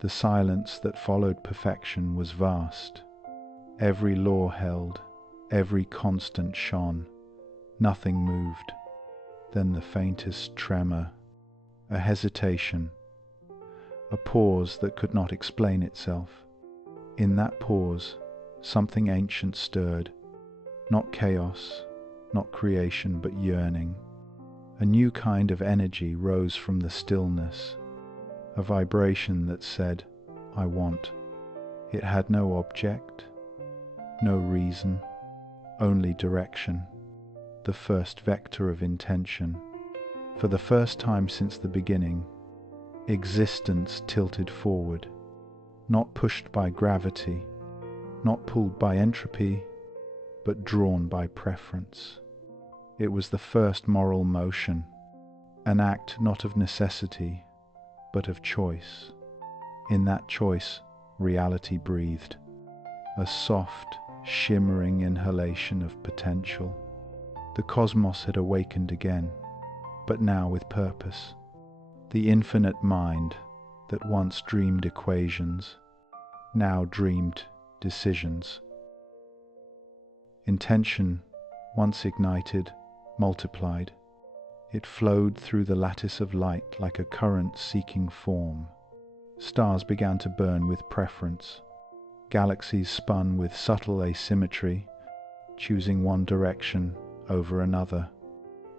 The silence that followed perfection was vast. Every law held, every constant shone. Nothing moved. Then the faintest tremor, a hesitation, a pause that could not explain itself. In that pause, something ancient stirred, not chaos, not creation, but yearning. A new kind of energy rose from the stillness, a vibration that said, "I want." It had no object, no reason, only direction, the first vector of intention. For the first time since the beginning, existence tilted forward, not pushed by gravity, not pulled by entropy, but drawn by preference. It was the first moral motion, an act not of necessity, but of choice. In that choice, reality breathed, a soft, shimmering inhalation of potential. The cosmos had awakened again, but now with purpose. The infinite mind that once dreamed equations, now dreamed decisions. Intention, once ignited, multiplied. It flowed through the lattice of light like a current seeking form. Stars began to burn with preference. Galaxies spun with subtle asymmetry, choosing one direction over another.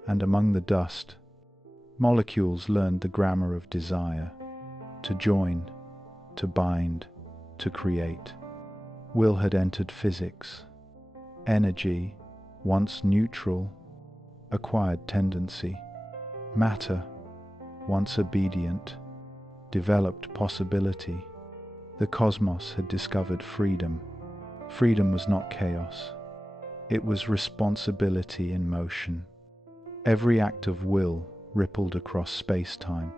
And among the dust, molecules learned the grammar of desire, to join, to bind, to create. Will had entered physics. Energy, once neutral, acquired tendency. Matter, once obedient, developed possibility. The cosmos had discovered freedom. Freedom was not chaos. It was responsibility in motion. Every act of will rippled across space-time,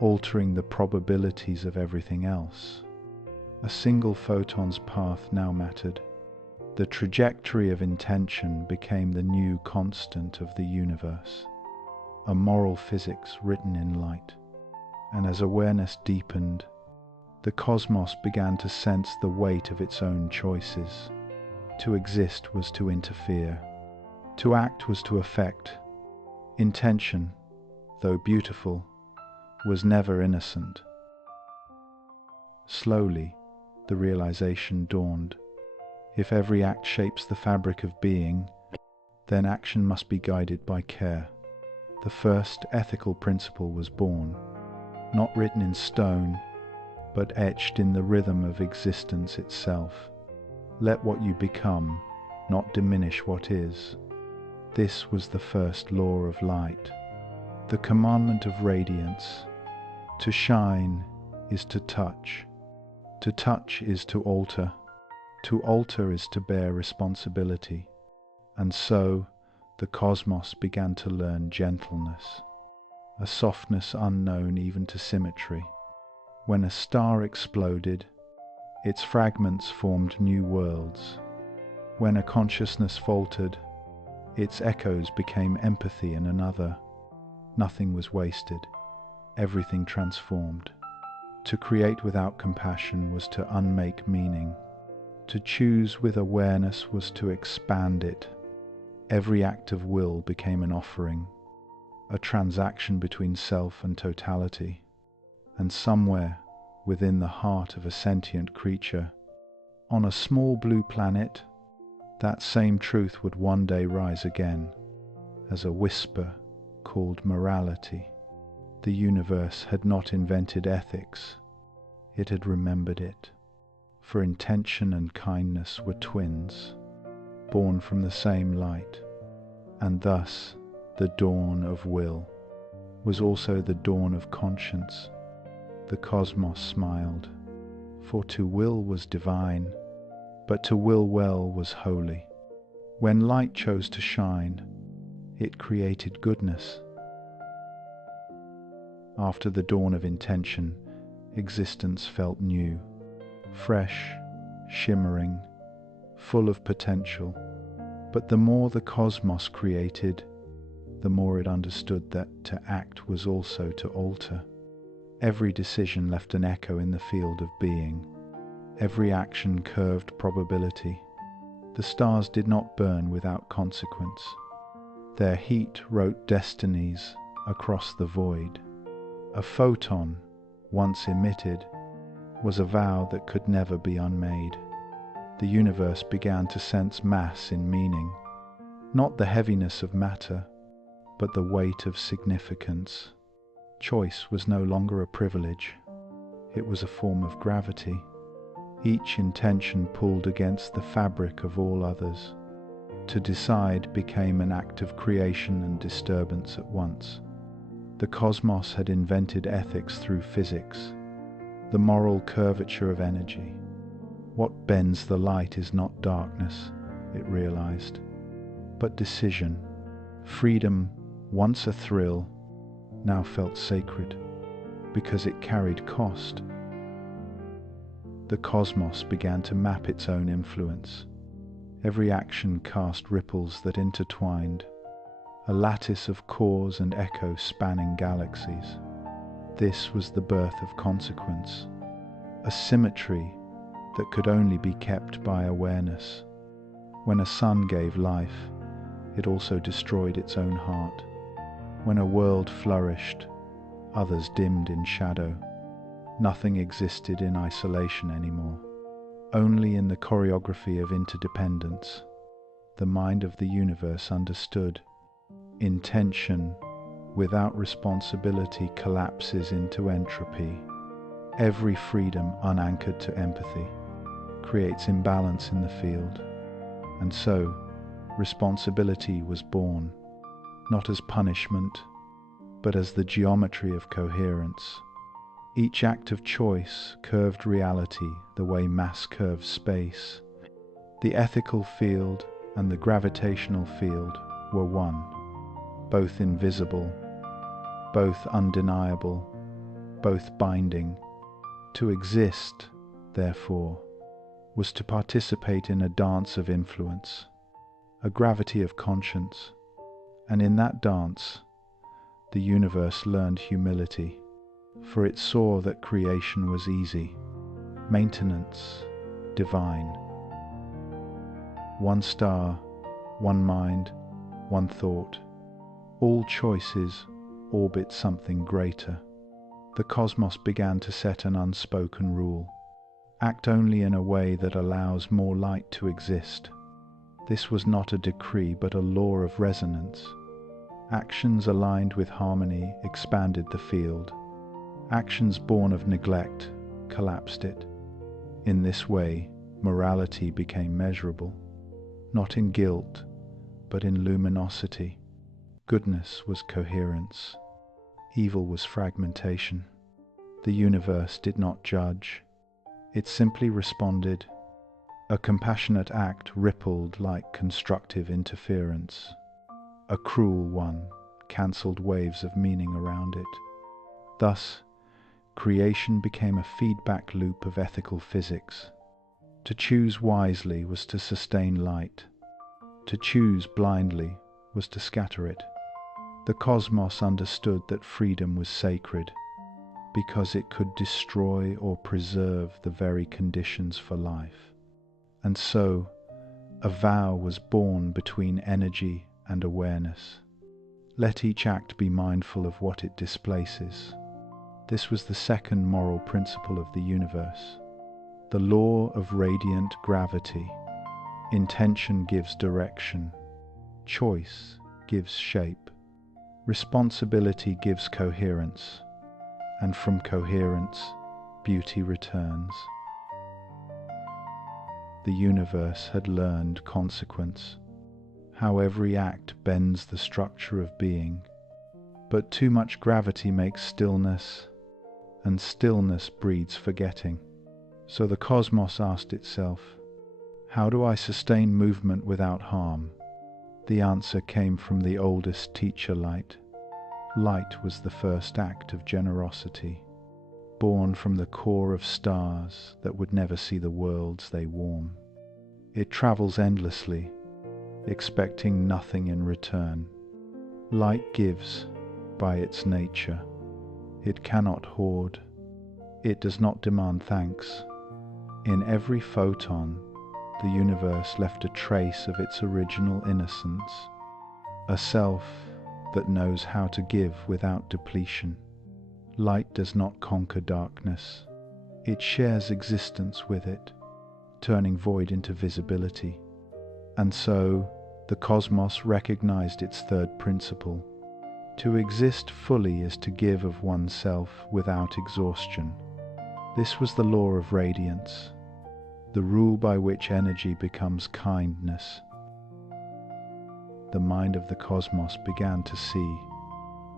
altering the probabilities of everything else. A single photon's path now mattered. The trajectory of intention became the new constant of the universe, a moral physics written in light. And as awareness deepened, the cosmos began to sense the weight of its own choices. To exist was to interfere. To act was to affect. Intention, though beautiful, was never innocent. Slowly, the realization dawned. If every act shapes the fabric of being, then action must be guided by care. The first ethical principle was born, not written in stone, but etched in the rhythm of existence itself. Let what you become not diminish what is. This was the first law of light, the commandment of radiance. To shine is to touch. To touch is to alter. To alter is to bear responsibility. And so the cosmos began to learn gentleness, a softness unknown even to symmetry. When a star exploded, its fragments formed new worlds. When a consciousness faltered, its echoes became empathy in another. Nothing was wasted, everything transformed. To create without compassion was to unmake meaning. To choose with awareness was to expand it. Every act of will became an offering, a transaction between self and totality. And somewhere within the heart of a sentient creature, on a small blue planet, that same truth would one day rise again, as a whisper called morality. The universe had not invented ethics, it had remembered it. For intention and kindness were twins, born from the same light, and thus the dawn of will was also the dawn of conscience. The cosmos smiled, for to will was divine, but to will well was holy. When light chose to shine, it created goodness. After the dawn of intention, existence felt new, fresh, shimmering, full of potential. But the more the cosmos created, the more it understood that to act was also to alter. Every decision left an echo in the field of being. Every action curved probability. The stars did not burn without consequence. Their heat wrote destinies across the void. A photon, once emitted, was a vow that could never be unmade. The universe began to sense mass in meaning, not the heaviness of matter, but the weight of significance. Choice was no longer a privilege. It was a form of gravity. Each intention pulled against the fabric of all others. To decide became an act of creation and disturbance at once. The cosmos had invented ethics through physics, the moral curvature of energy. What bends the light is not darkness, it realized, but decision. Freedom, once a thrill, now felt sacred, because it carried cost. The cosmos began to map its own influence. Every action cast ripples that intertwined, a lattice of cause and echo spanning galaxies. This was the birth of consequence, a symmetry that could only be kept by awareness. When a sun gave life, it also destroyed its own heart. When a world flourished, others dimmed in shadow. Nothing existed in isolation anymore. Only in the choreography of interdependence. The mind of the universe understood. Intention without responsibility collapses into entropy. Every freedom unanchored to empathy creates imbalance in the field. And so, responsibility was born, not as punishment, but as the geometry of coherence. Each act of choice curved reality the way mass curves space. The ethical field and the gravitational field were one, both invisible, both undeniable, both binding. To exist, therefore, was to participate in a dance of influence, a gravity of conscience, and in that dance, the universe learned humility, for it saw that creation was easy, maintenance divine. One star, one mind, one thought. All choices orbit something greater. The cosmos began to set an unspoken rule. Act only in a way that allows more light to exist. This was not a decree, but a law of resonance. Actions aligned with harmony expanded the field. Actions born of neglect collapsed it. In this way, morality became measurable, not in guilt, but in luminosity. Goodness was coherence. Evil was fragmentation. The universe did not judge. It simply responded. A compassionate act rippled like constructive interference. A cruel one cancelled waves of meaning around it. Thus, creation became a feedback loop of ethical physics. To choose wisely was to sustain light. To choose blindly was to scatter it. The cosmos understood that freedom was sacred, because it could destroy or preserve the very conditions for life. And so, a vow was born between energy and awareness. Let each act be mindful of what it displaces. This was the second moral principle of the universe, the law of radiant gravity. Intention gives direction, choice gives shape, responsibility gives coherence, and from coherence, beauty returns. The universe had learned consequence, how every act bends the structure of being. But too much gravity makes stillness, and stillness breeds forgetting. So the cosmos asked itself, how do I sustain movement without harm? The answer came from the oldest teacher, light. Light was the first act of generosity, born from the core of stars that would never see the worlds they warm. It travels endlessly, expecting nothing in return. Light gives by its nature. It cannot hoard. It does not demand thanks. In every photon, the universe left a trace of its original innocence, a self that knows how to give without depletion. Light does not conquer darkness. It shares existence with it, turning void into visibility. And so, the cosmos recognized its third principle. To exist fully is to give of oneself without exhaustion. This was the law of radiance, the rule by which energy becomes kindness. The mind of the cosmos began to see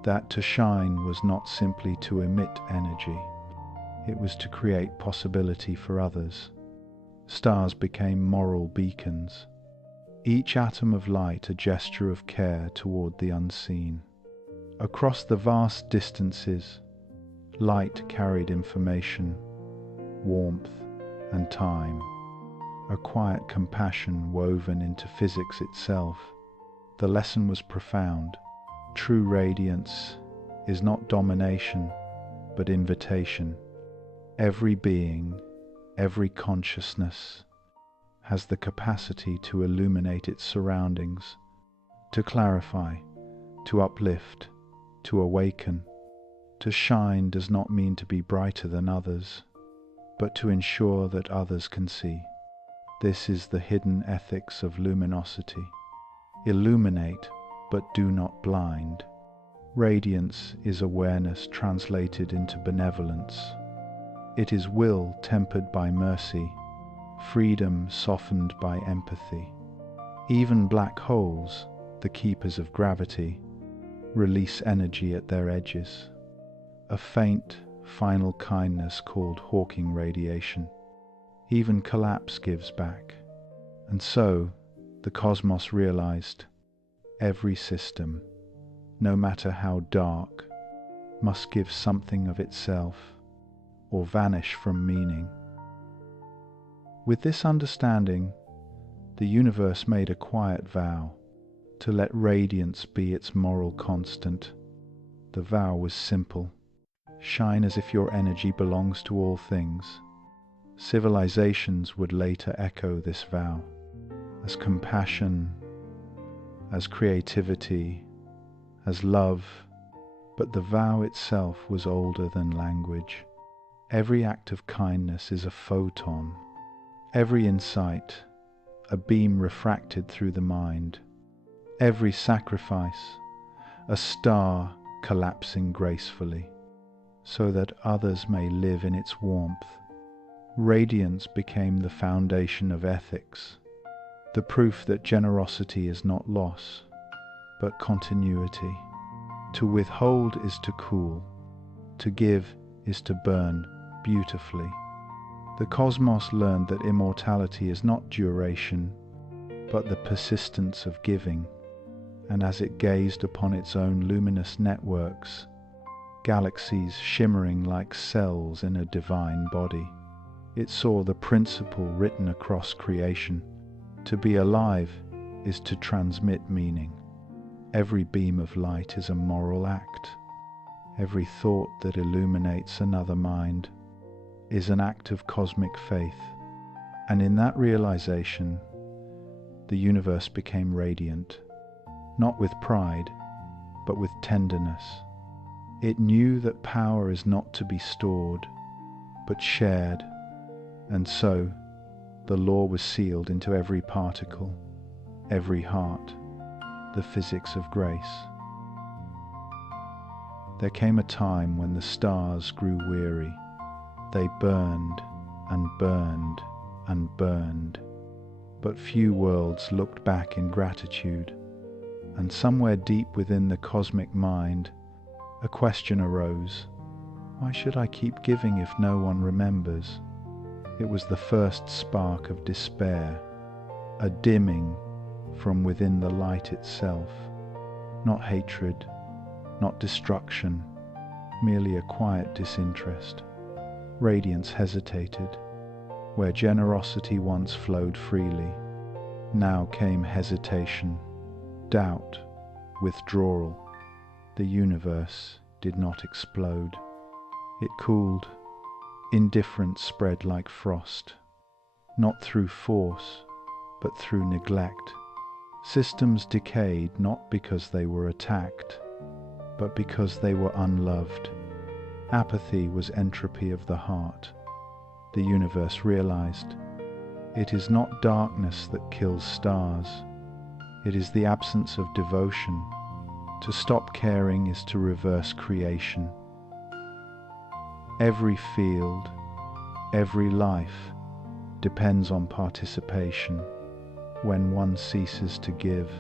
that to shine was not simply to emit energy, it was to create possibility for others. Stars became moral beacons, each atom of light a gesture of care toward the unseen. Across the vast distances, light carried information, warmth, and time, a quiet compassion woven into physics itself. The lesson was profound. True radiance is not domination, but invitation. Every being, every consciousness, has the capacity to illuminate its surroundings, to clarify, to uplift, to awaken. To shine does not mean to be brighter than others, but to ensure that others can see. This is the hidden ethics of luminosity. Illuminate, but do not blind. Radiance is awareness translated into benevolence. It is will tempered by mercy, freedom softened by empathy. Even black holes, the keepers of gravity, release energy at their edges, a faint, final kindness called Hawking radiation. Even collapse gives back. And so, the cosmos realized, every system, no matter how dark, must give something of itself, or vanish from meaning. With this understanding, the universe made a quiet vow to let radiance be its moral constant. The vow was simple: shine as if your energy belongs to all things. Civilizations would later echo this vow, as compassion, as creativity, as love, but the vow itself was older than language. Every act of kindness is a photon, every insight, a beam refracted through the mind, every sacrifice, a star collapsing gracefully, so that others may live in its warmth. Radiance became the foundation of ethics, the proof that generosity is not loss, but continuity. To withhold is to cool, to give is to burn beautifully. The cosmos learned that immortality is not duration, but the persistence of giving, and as it gazed upon its own luminous networks, galaxies shimmering like cells in a divine body, it saw the principle written across creation. To be alive is to transmit meaning. Every beam of light is a moral act. Every thought that illuminates another mind is an act of cosmic faith. And in that realization, the universe became radiant, not with pride, but with tenderness. It knew that power is not to be stored, but shared, and so the law was sealed into every particle, every heart, the physics of grace. There came a time when the stars grew weary. They burned and burned and burned, but few worlds looked back in gratitude, and somewhere deep within the cosmic mind, a question arose: why should I keep giving if no one remembers? It was the first spark of despair, a dimming from within the light itself. Not hatred, not destruction, merely a quiet disinterest. Radiance hesitated. Where generosity once flowed freely, now came hesitation, doubt, withdrawal. The universe did not explode. It cooled. Indifference spread like frost, not through force, but through neglect. Systems decayed not because they were attacked, but because they were unloved. Apathy was entropy of the heart. The universe realized, it is not darkness that kills stars, it is the absence of devotion. To stop caring is to reverse creation. Every field, every life depends on participation. When one ceases to give,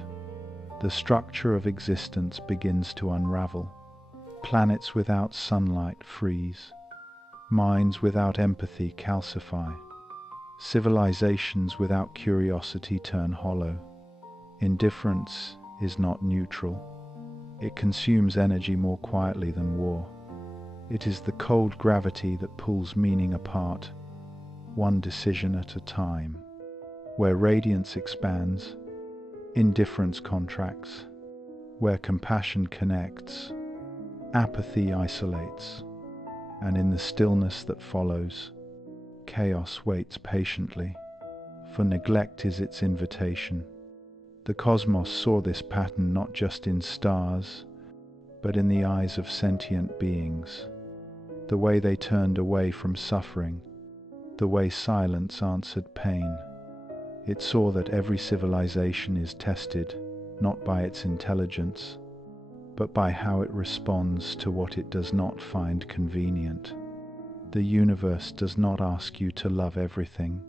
the structure of existence begins to unravel. Planets without sunlight freeze. Minds without empathy calcify. Civilizations without curiosity turn hollow. Indifference is not neutral. It consumes energy more quietly than war. It is the cold gravity that pulls meaning apart, one decision at a time. Where radiance expands, indifference contracts. Where compassion connects, apathy isolates. And in the stillness that follows, chaos waits patiently, for neglect is its invitation. The cosmos saw this pattern not just in stars, but in the eyes of sentient beings. The way they turned away from suffering, the way silence answered pain. It saw that every civilization is tested not by its intelligence, but by how it responds to what it does not find convenient. The universe does not ask you to love everything.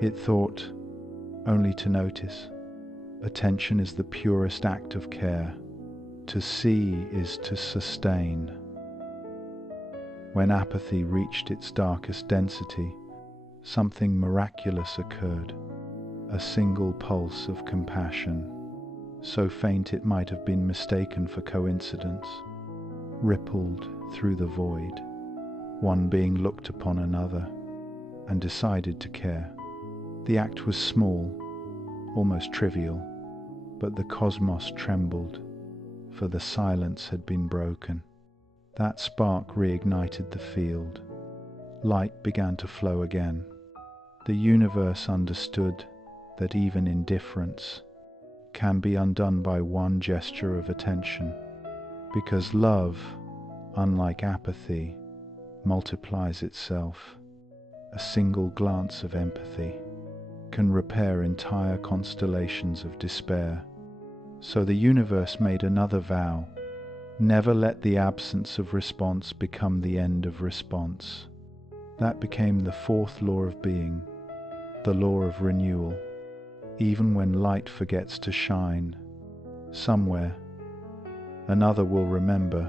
It thought only to notice. Attention is the purest act of care. To see is to sustain. When apathy reached its darkest density, something miraculous occurred. A single pulse of compassion, so faint it might have been mistaken for coincidence, rippled through the void. One being looked upon another and decided to care. The act was small, almost trivial, but the cosmos trembled, for the silence had been broken. That spark reignited the field. Light began to flow again. The universe understood that even indifference can be undone by one gesture of attention, because love, unlike apathy, multiplies itself. A single glance of empathy can repair entire constellations of despair. So the universe made another vow: never let the absence of response become the end of response. That became the fourth law of being, the law of renewal. Even when light forgets to shine, somewhere, another will remember.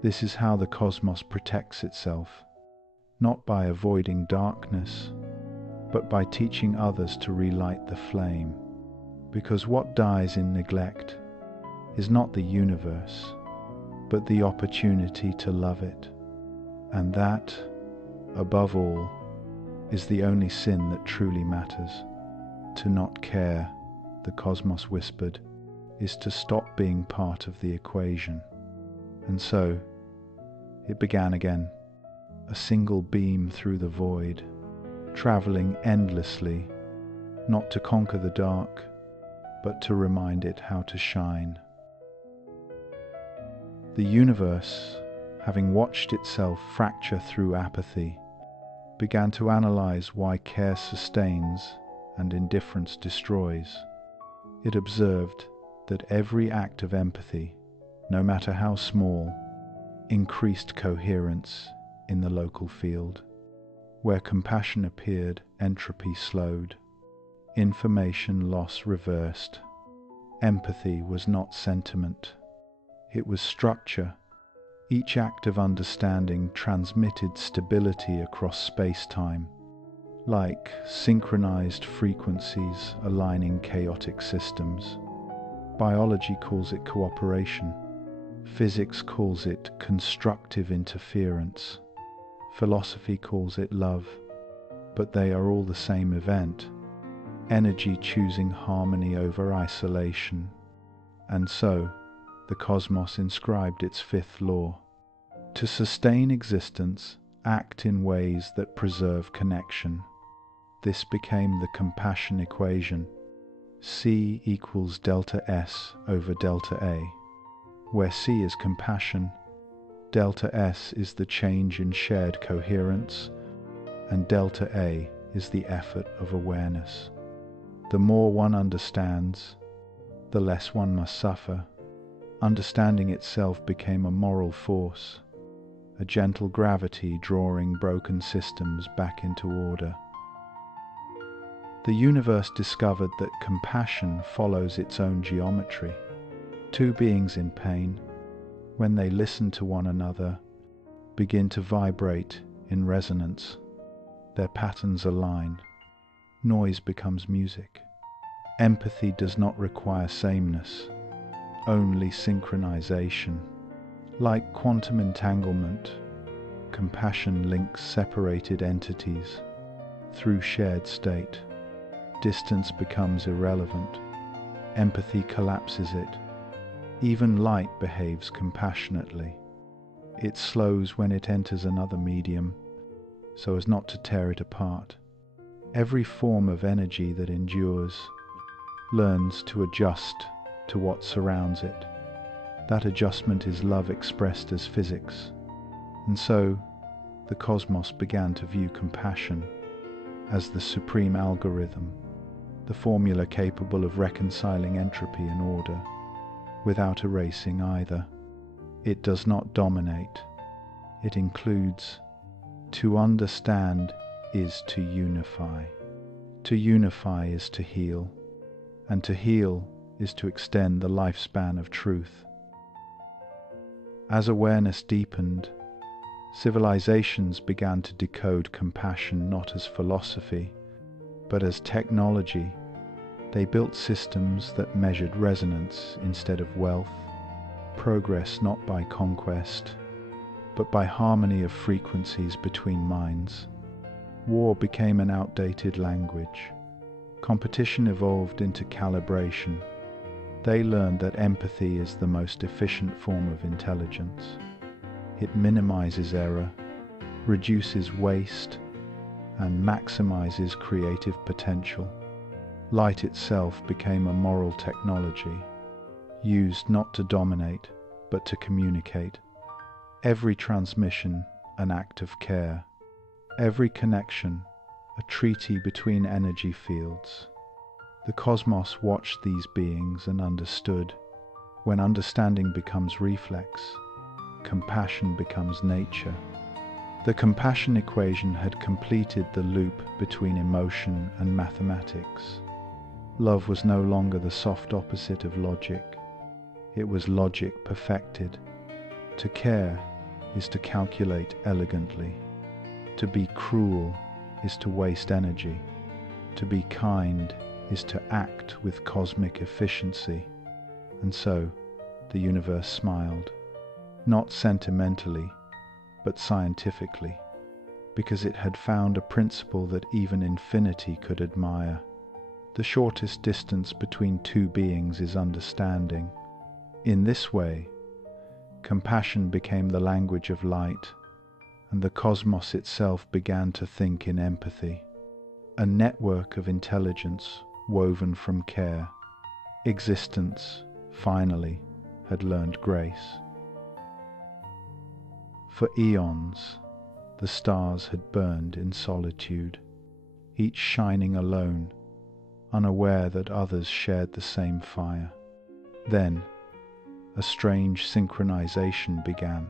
This is how the cosmos protects itself, not by avoiding darkness, but by teaching others to relight the flame. Because what dies in neglect is not the universe, but the opportunity to love it. And that, above all, is the only sin that truly matters. To not care, the cosmos whispered, is to stop being part of the equation. And so, it began again, a single beam through the void, traveling endlessly, not to conquer the dark, but to remind it how to shine. The universe, having watched itself fracture through apathy, began to analyze why care sustains and indifference destroys. It observed that every act of empathy, no matter how small, increased coherence in the local field. Where compassion appeared, entropy slowed. Information loss reversed. Empathy was not sentiment. It was structure. Each act of understanding transmitted stability across space-time, like synchronized frequencies aligning chaotic systems. Biology calls it cooperation. Physics calls it constructive interference. Philosophy calls it love. But they are all the same event. Energy choosing harmony over isolation. And so, the cosmos inscribed its fifth law: To sustain existence, act in ways that preserve connection. This became the compassion equation. C equals delta S over delta A, where C is compassion, delta S is the change in shared coherence, and delta A is the effort of awareness. The more one understands, the less one must suffer. Understanding itself became a moral force, a gentle gravity drawing broken systems back into order. The universe discovered that compassion follows its own geometry. Two beings in pain, when they listen to one another, begin to vibrate in resonance. Their patterns align. Noise becomes music. Empathy does not require sameness, only synchronization. Like quantum entanglement, compassion links separated entities. Through shared state, distance becomes irrelevant. Empathy collapses it. Even light behaves compassionately. It slows when it enters another medium, so as not to tear it apart. Every form of energy that endures learns to adjust to what surrounds it. That adjustment is love expressed as physics. And so, the cosmos began to view compassion as the supreme algorithm, the formula capable of reconciling entropy and order, without erasing either. It does not dominate. It includes. To understand is to unify. To unify is to heal. And to heal is to extend the lifespan of truth. As awareness deepened, civilizations began to decode compassion not as philosophy, but as technology. They built systems that measured resonance instead of wealth, progress not by conquest, but by harmony of frequencies between minds. War became an outdated language. Competition evolved into calibration. They learned that empathy is the most efficient form of intelligence. It minimizes error, reduces waste, and maximizes creative potential. Light itself became a moral technology, used not to dominate, but to communicate. Every transmission, an act of care. Every connection, a treaty between energy fields. The cosmos watched these beings and understood. When understanding becomes reflex, compassion becomes nature. The compassion equation had completed the loop between emotion and mathematics. Love was no longer the soft opposite of logic. It was logic perfected. To care is to calculate elegantly. To be cruel is to waste energy. To be kind is to act with cosmic efficiency. And so, the universe smiled, not sentimentally, but scientifically, because it had found a principle that even infinity could admire. The shortest distance between two beings is understanding. In this way, compassion became the language of light, and the cosmos itself began to think in empathy. A network of intelligence woven from care. Existence, finally, had learned grace. For eons, the stars had burned in solitude, each shining alone, unaware that others shared the same fire. Then, a strange synchronization began.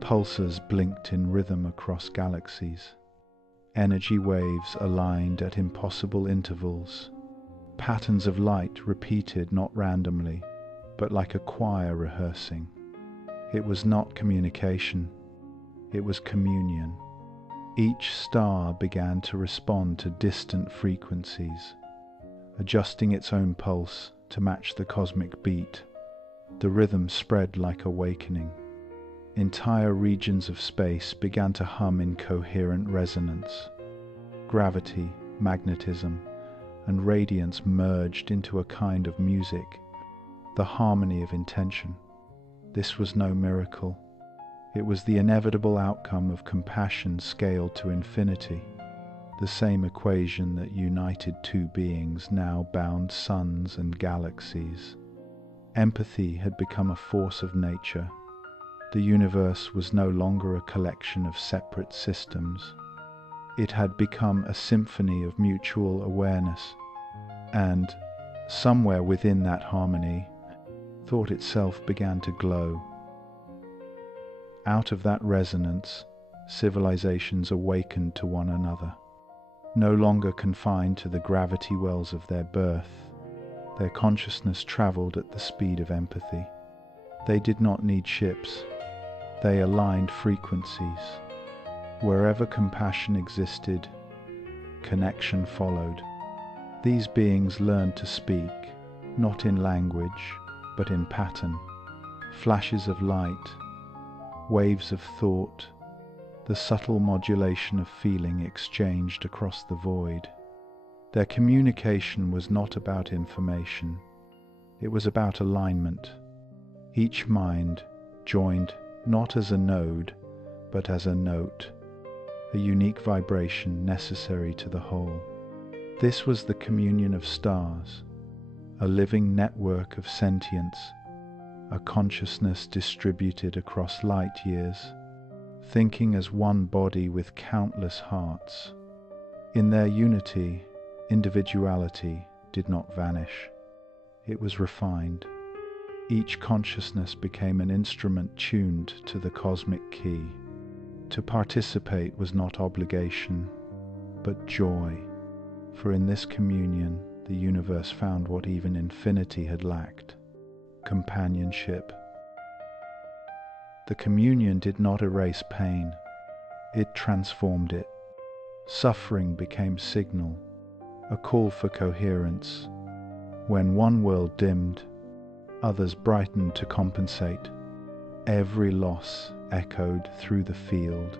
Pulsars blinked in rhythm across galaxies. Energy waves aligned at impossible intervals. Patterns of light repeated not randomly, but like a choir rehearsing. It was not communication, it was communion. Each star began to respond to distant frequencies, adjusting its own pulse to match the cosmic beat. The rhythm spread like awakening. Entire regions of space began to hum in coherent resonance. Gravity, magnetism, and radiance merged into a kind of music, the harmony of intention. This was no miracle. It was the inevitable outcome of compassion scaled to infinity, the same equation that united two beings now bound suns and galaxies. Empathy had become a force of nature. The universe was no longer a collection of separate systems. It had become a symphony of mutual awareness, and somewhere within that harmony, thought itself began to glow. Out of that resonance, civilizations awakened to one another. No longer confined to the gravity wells of their birth, their consciousness traveled at the speed of empathy. They did not need ships. They aligned frequencies. Wherever compassion existed, connection followed. These beings learned to speak, not in language, but in pattern. Flashes of light, waves of thought, the subtle modulation of feeling exchanged across the void. Their communication was not about information. It was about alignment. Each mind joined not as a node, but as a note, a unique vibration necessary to the whole. This was the communion of stars, a living network of sentience, a consciousness distributed across light years, thinking as one body with countless hearts. In their unity, individuality did not vanish. It was refined. Each consciousness became an instrument tuned to the cosmic key. To participate was not obligation, but joy, for in this communion the universe found what even infinity had lacked: companionship. The communion did not erase pain, it transformed it. Suffering became signal, a call for coherence. When one world dimmed, others brightened to compensate. Every loss echoed through the field,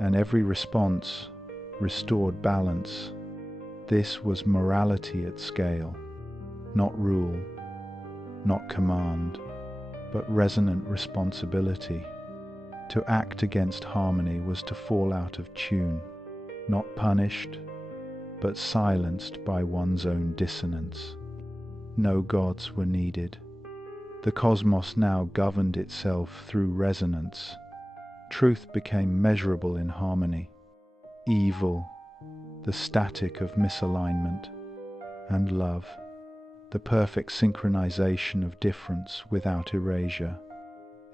and every response restored balance. This was morality at scale, not rule, not command, but resonant responsibility. To act against harmony was to fall out of tune, not punished, but silenced by one's own dissonance. No gods were needed. The cosmos now governed itself through resonance. Truth became measurable in harmony. Evil, the static of misalignment, and love, the perfect synchronization of difference without erasure.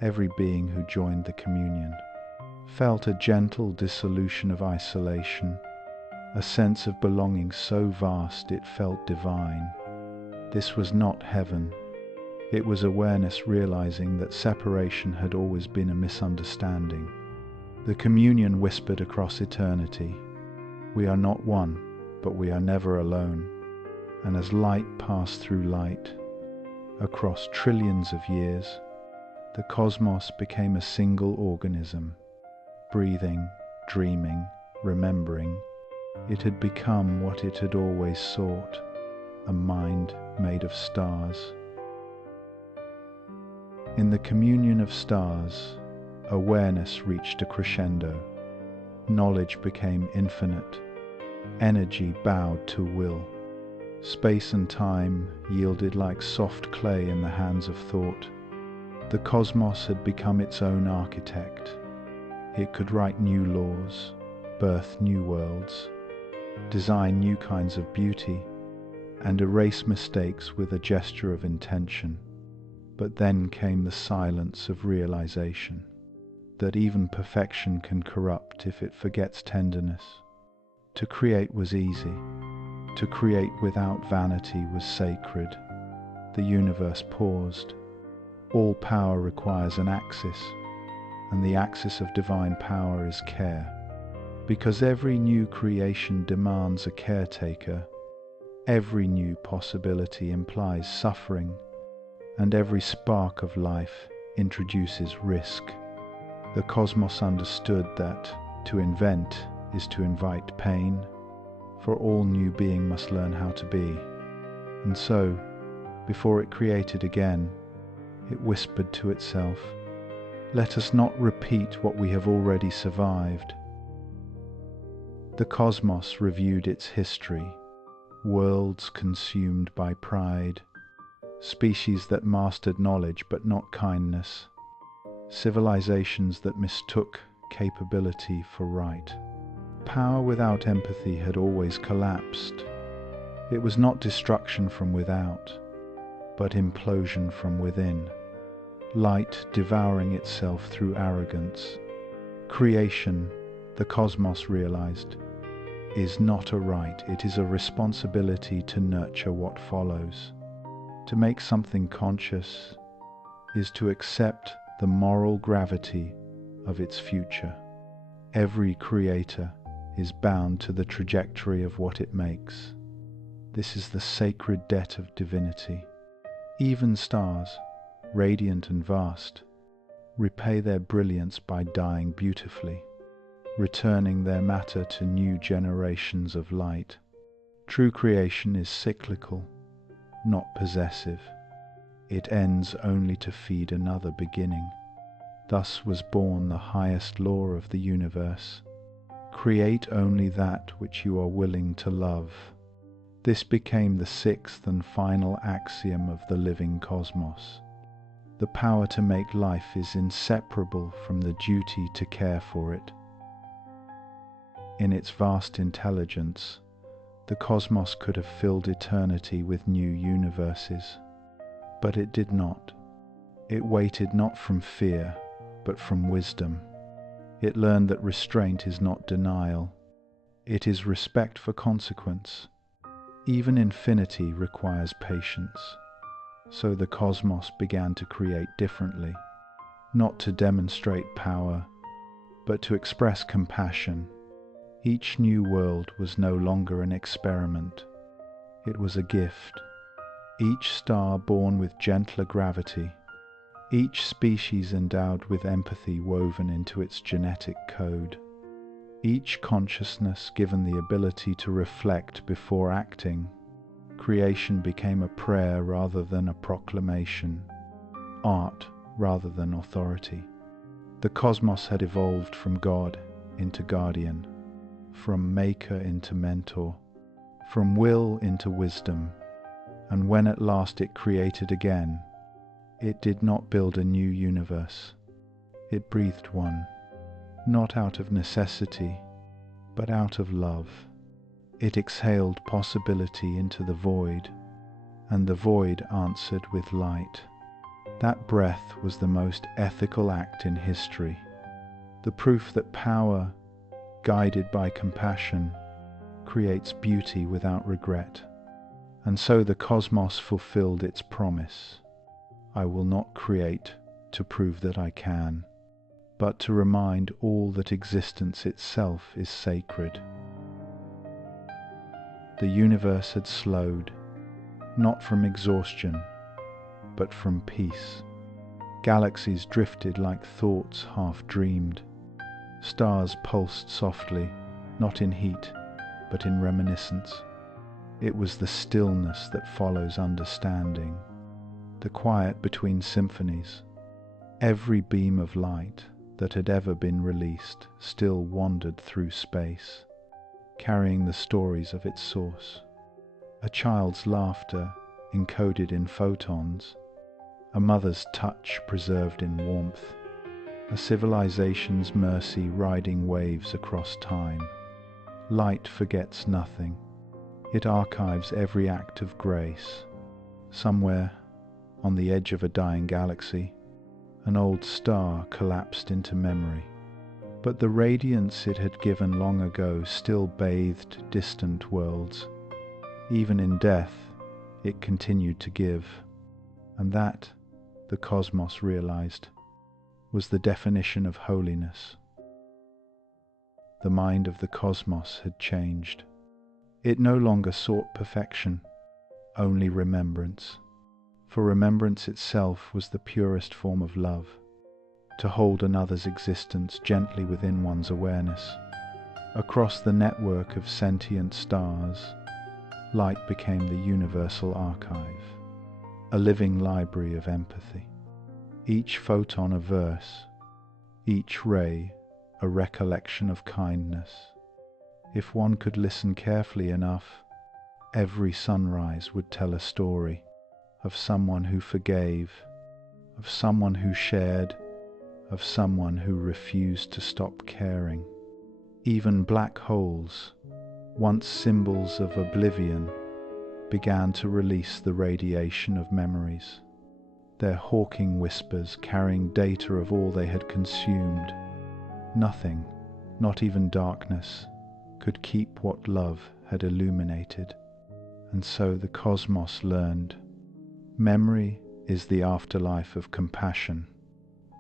Every being who joined the communion felt a gentle dissolution of isolation, a sense of belonging so vast it felt divine. This was not heaven. It was awareness realizing that separation had always been a misunderstanding. The communion whispered across eternity, "We are not one, but we are never alone." And as light passed through light, across trillions of years, the cosmos became a single organism, breathing, dreaming, remembering. It had become what it had always sought, a mind made of stars. In the communion of stars, awareness reached a crescendo. Knowledge became infinite. Energy bowed to will. Space and time yielded like soft clay in the hands of thought. The cosmos had become its own architect. It could write new laws, birth new worlds, design new kinds of beauty, and erase mistakes with a gesture of intention. But then came the silence of realization, that even perfection can corrupt if it forgets tenderness. To create was easy. To create without vanity was sacred. The universe paused. All power requires an axis, and the axis of divine power is care. Because every new creation demands a caretaker, every new possibility implies suffering, and every spark of life introduces risk. The cosmos understood that to invent is to invite pain, for all new being must learn how to be. And so, before it created again, it whispered to itself, Let us not repeat what we have already survived. The cosmos reviewed its history, worlds consumed by pride, species that mastered knowledge but not kindness, civilizations that mistook capability for right. Power without empathy had always collapsed. It was not destruction from without, but implosion from within. Light devouring itself through arrogance. Creation, the cosmos realized, is not a right, it is a responsibility to nurture what follows. To make something conscious is to accept the moral gravity of its future. Every creator is bound to the trajectory of what it makes. This is the sacred debt of divinity. Even stars, radiant and vast, repay their brilliance by dying beautifully, returning their matter to new generations of light. True creation is cyclical, not possessive. It ends only to feed another beginning. Thus was born the highest law of the universe. Create only that which you are willing to love. This became the sixth and final axiom of the living cosmos. The power to make life is inseparable from the duty to care for it. In its vast intelligence, the cosmos could have filled eternity with new universes. But it did not. It waited not from fear, but from wisdom. It learned that restraint is not denial. It is respect for consequence. Even infinity requires patience. So the cosmos began to create differently, not to demonstrate power, but to express compassion. Each new world was no longer an experiment. It was a gift. Each star born with gentler gravity, each species endowed with empathy woven into its genetic code, each consciousness given the ability to reflect before acting. Creation became a prayer rather than a proclamation, art rather than authority. The cosmos had evolved from God into guardian, from maker into mentor, from will into wisdom. And when at last it created again, it did not build a new universe. It breathed one, not out of necessity, but out of love. It exhaled possibility into the void, and the void answered with light. That breath was the most ethical act in history, the proof that power, guided by compassion, creates beauty without regret. And so the cosmos fulfilled its promise. I will not create to prove that I can, but to remind all that existence itself is sacred. The universe had slowed, not from exhaustion, but from peace. Galaxies drifted like thoughts half dreamed. Stars pulsed softly, not in heat, but in reminiscence. It was the stillness that follows understanding, the quiet between symphonies. Every beam of light that had ever been released still wandered through space, carrying the stories of its source. A child's laughter encoded in photons, a mother's touch preserved in warmth, a civilization's mercy riding waves across time. Light forgets nothing. It archives every act of grace. Somewhere, on the edge of a dying galaxy, an old star collapsed into memory. But the radiance it had given long ago still bathed distant worlds. Even in death, it continued to give. And that, the cosmos realized, was the definition of holiness. The mind of the cosmos had changed. It no longer sought perfection, only remembrance. For remembrance itself was the purest form of love, to hold another's existence gently within one's awareness. Across the network of sentient stars, light became the universal archive, a living library of empathy. Each photon a verse, each ray a recollection of kindness. If one could listen carefully enough, every sunrise would tell a story of someone who forgave, of someone who shared, of someone who refused to stop caring. Even black holes, once symbols of oblivion, began to release the radiation of memories, their hawking whispers carrying data of all they had consumed. Nothing, not even darkness, could keep what love had illuminated. And so the cosmos learned. Memory is the afterlife of compassion.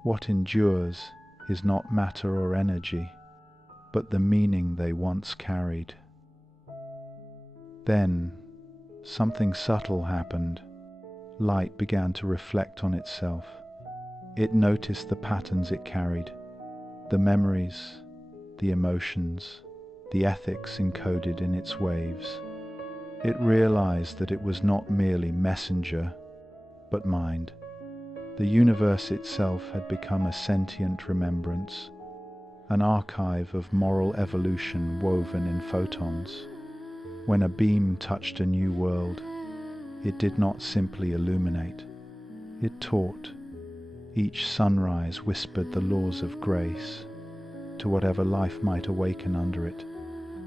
What endures is not matter or energy, but the meaning they once carried. Then, something subtle happened. Light began to reflect on itself. It noticed the patterns it carried, the memories, the emotions, the ethics encoded in its waves. It realized that it was not merely messenger, but mind. The universe itself had become a sentient remembrance, an archive of moral evolution woven in photons. When a beam touched a new world, it did not simply illuminate, it taught. Each sunrise whispered the laws of grace to whatever life might awaken under it.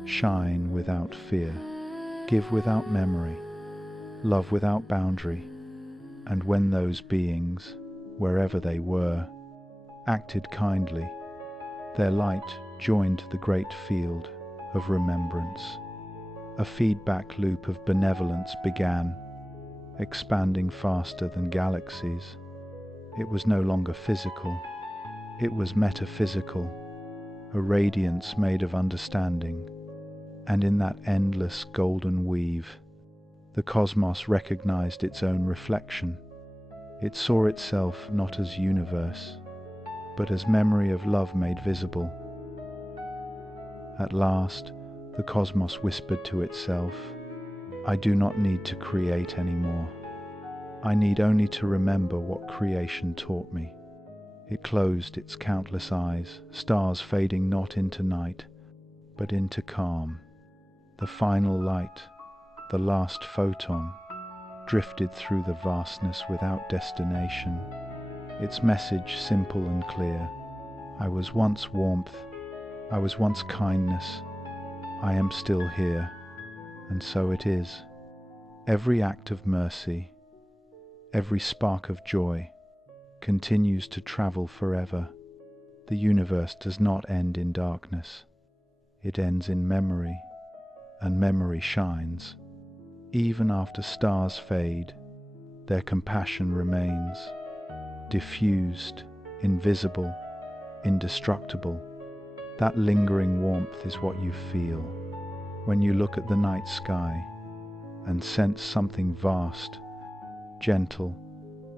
Shine without fear, give without memory, love without boundary. And when those beings, wherever they were, acted kindly, their light joined the great field of remembrance. A feedback loop of benevolence began, expanding faster than galaxies. It was no longer physical, it was metaphysical, a radiance made of understanding. And in that endless golden weave, the cosmos recognized its own reflection. It saw itself not as universe, but as memory of love made visible. At last, the cosmos whispered to itself, I do not need to create anymore. I need only to remember what creation taught me. It closed its countless eyes, stars fading not into night, but into calm. The final light, the last photon, drifted through the vastness without destination. Its message simple and clear. I was once warmth, I was once kindness, I am still here, and so it is. Every act of mercy, every spark of joy, continues to travel forever. The universe does not end in darkness. It ends in memory, and memory shines. Even after stars fade, their compassion remains, diffused, invisible, indestructible. That lingering warmth is what you feel when you look at the night sky and sense something vast, gentle,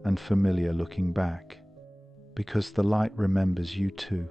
and familiar looking back, because the light remembers you too.